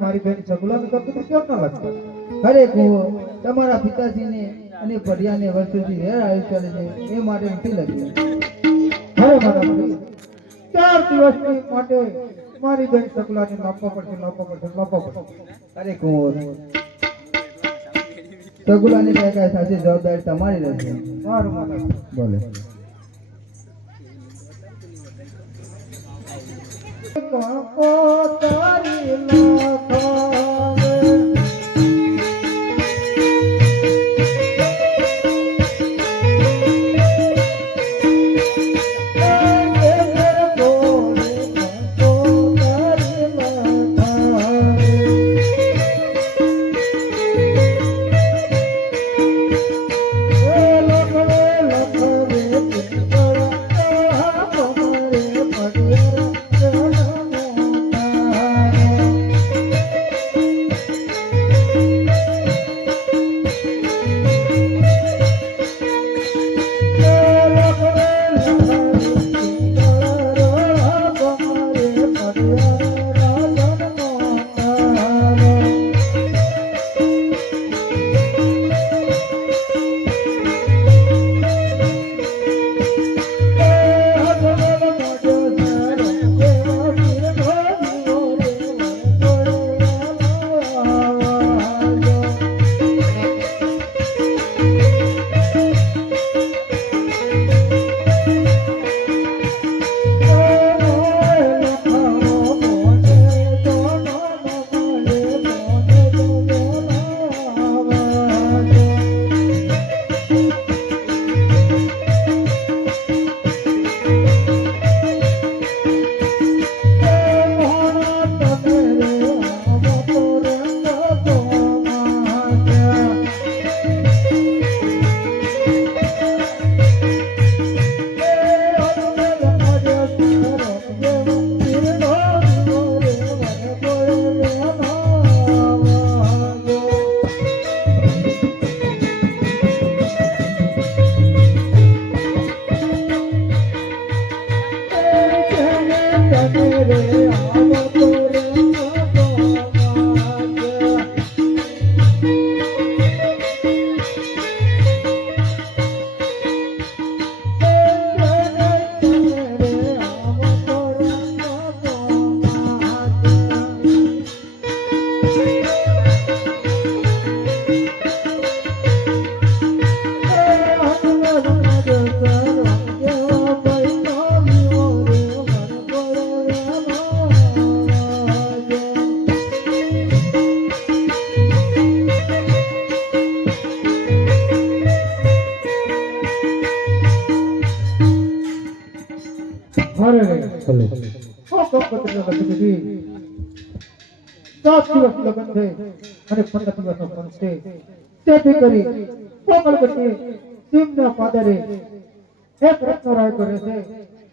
મારી બેન સગુલાની કંકુતરી કેમ ના લાગતો? અરે કુવો તમારા પિતાજીને અને પઢિયાને વર્ષોથી વેર આયુષ્ય ચાલે છે એ માટે નથી લખ્યું. અરે મારા 4 દિવસની માટે મારી બેન સગુલાને લાવવા પડશે. અરે કુવો સગુલાની કઈ સાચી જવાબદારી તમારી રહેશે. મારું માતા બોલે તારી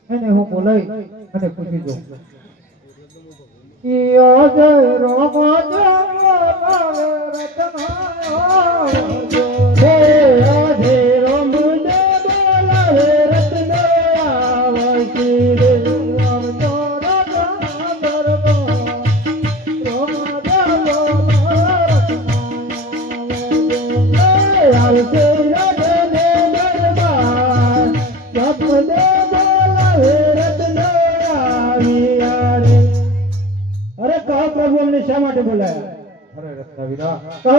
એને હું બોલાઈ અને પૂછી દઉં.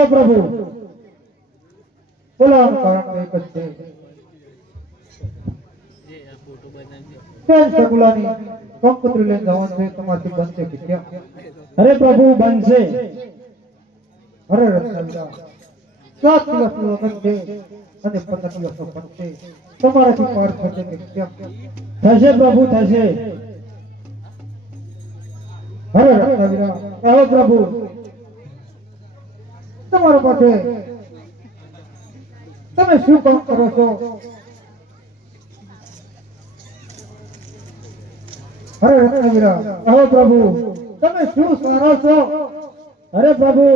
પ્રભુ બોલાવાનું કારણ એક જ છે. સગુલાની કંકોત્રી લઈને જવાનું છે. તમારથી બનશે કે કેમ? અરે પ્રભુ બનશે. અરે રત્નાવીરા 7 દિવસનું લગ્ન છે અને 15 દિવસનો પટ છે. તમારાથી પાર થશે કે કેમ? થશે પ્રભુ, થશે. હવે રત્નવીરા, કહો પ્રભુ, તમારા પાસે તમે શું કામ કરો છો? અરે રત્નવીરા, કહો પ્રભુ, તમે શું સારો છો? અરે પ્રભુ,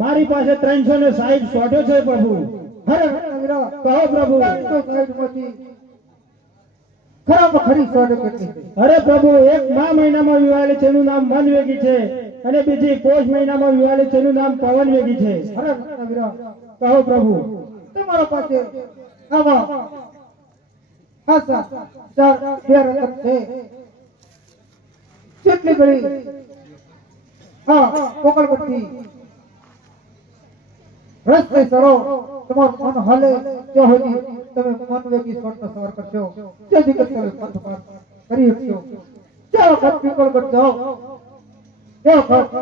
મારી પાસે 360 શોટો છે પ્રભુ. અરે રત્નવીરા, કહો પ્રભુ. 360 માંથી ખરામાં ખરી શોટ કેટલી છે? અરે પ્રભુ, એક મહિનામાં વિવાહેલી છે એનું નામ મનવેગી છે અને બીજી પોષ મહિનામાં વિવાહેલી છે એનું નામ પવનવેગી છે. અરે રત્નવીરા, કહો પ્રભુ. તમારા પાસે આવા ખાસા બે રતન છે. જેટલી ઘડી હા કોકલપટ્ટી રસ્તે સરો તમારું મન હાલે ત્યાં સુધી તમે મનવેગી શોટનો સવાર કરશો, જેથી કરી તમે પંથ પાર કરી શકશો. જે વખત પીપળગઢ જાઓ તે વખત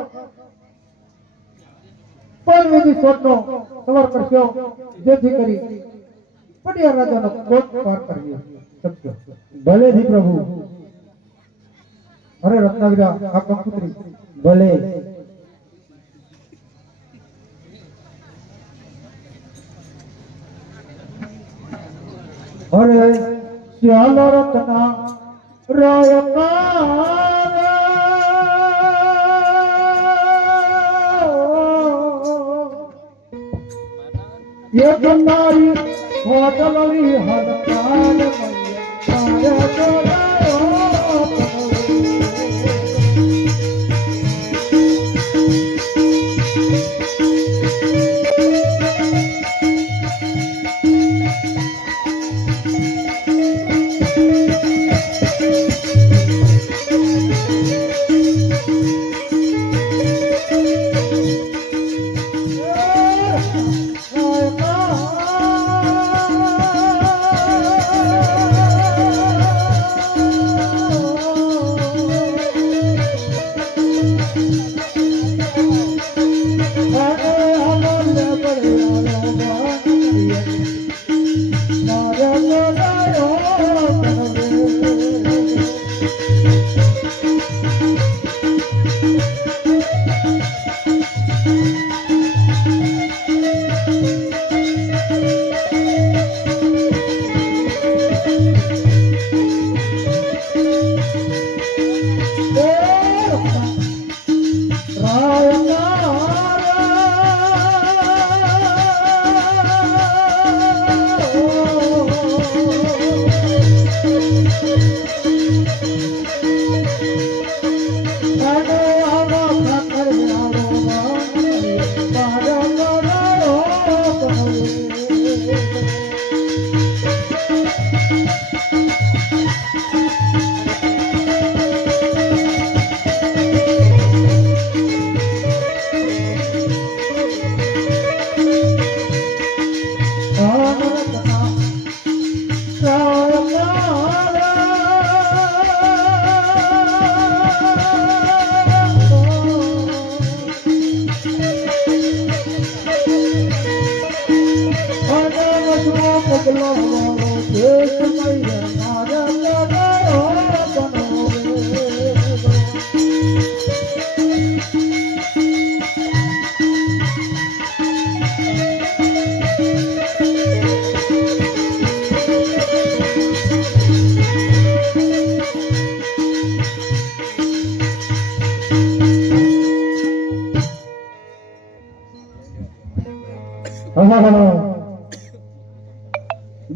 મનવેગી શોટનો સવાર કરશો, જેથી કરી પટિયા રાજાનો કોટ પાર કરી શકશો. ભલેથી પ્રભુ. અરે રત્નાવીરા, આ કંકુત્રી ભલે. અરે શ્યાલ રત્ના રાય ये तुम्हारी होटलरी हलकाल मैया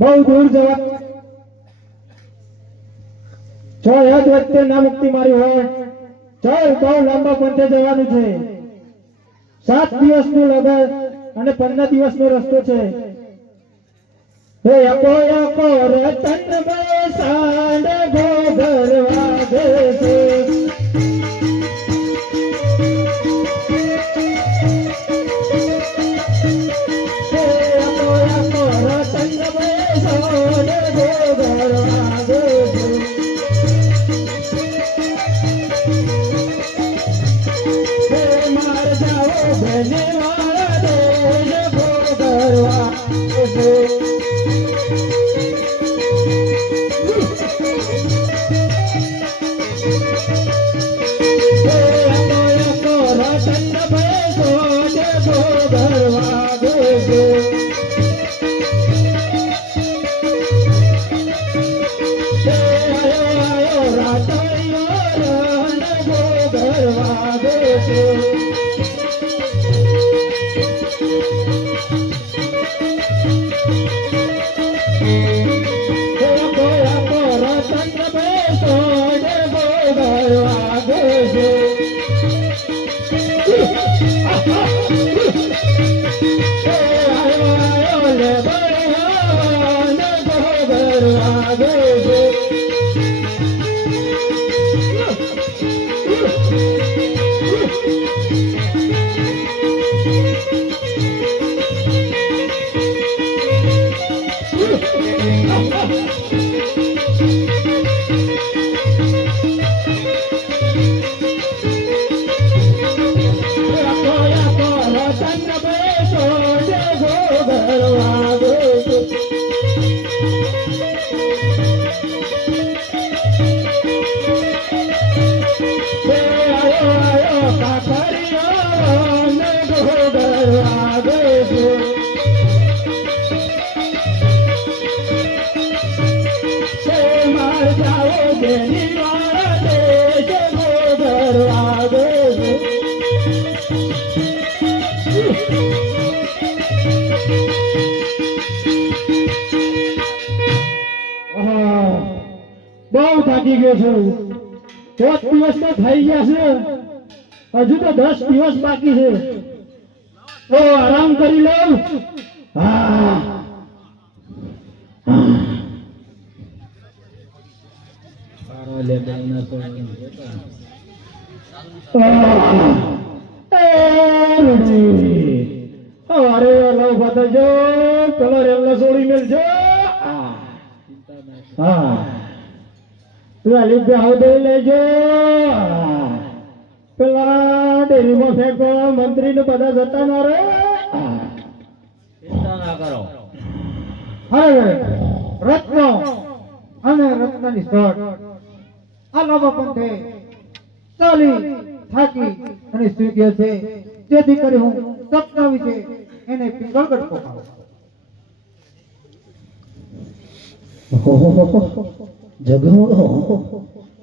બહુ દૂર જવા જો યાદ વખતે ના મુક્તિ મારી હોય, ચાલ બહુ લાંબા પંથે જવાનું છે. 7 દિવસનું લગન અને 15 દિવસનો રસ્તો છે. હે યકો યકો રતન બેસાડ ગોગર વાગે છે. બળવાન ગોબર વાગે છે. બહુ થાકી ગયો છું. 5 દિવસ તો થઈ ગયા છે, હજુ તો 10 દિવસ બાકી છે. તો આરામ કરી લઉં. હા અરે લવ બતાજો, કલર એમને છોડી મેલજો. હા પેલા લીધે હવે લેજો. પેલા ડેરીમાં ફેંકવા મંત્રી ને બધા જતા ના રે. ચિંતા ના કરો. હવે રત્ન અને રત્નની શોટ આ લાંબા પંથે ચાલી થાકી અને સુઈ ગયો છે. તેથી કરી હું સપના વિશે એને પિંગળગઢ પહોંચાડું. જગો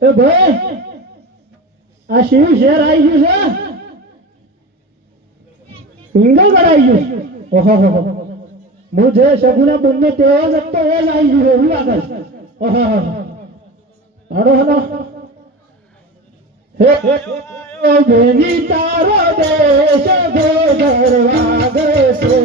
એ ભાઈ, આ શિવ શહેર આવી ગયું છે. પિંગલગઢ આવી ગયું. ઓહો હું જે સગુના બંને તેવો જ હતો એ જ આવી ગયું એવું લાગે છે. ઓહો હાડો હાડો હે બેની તારો દેશ ગોદર વાગે છે.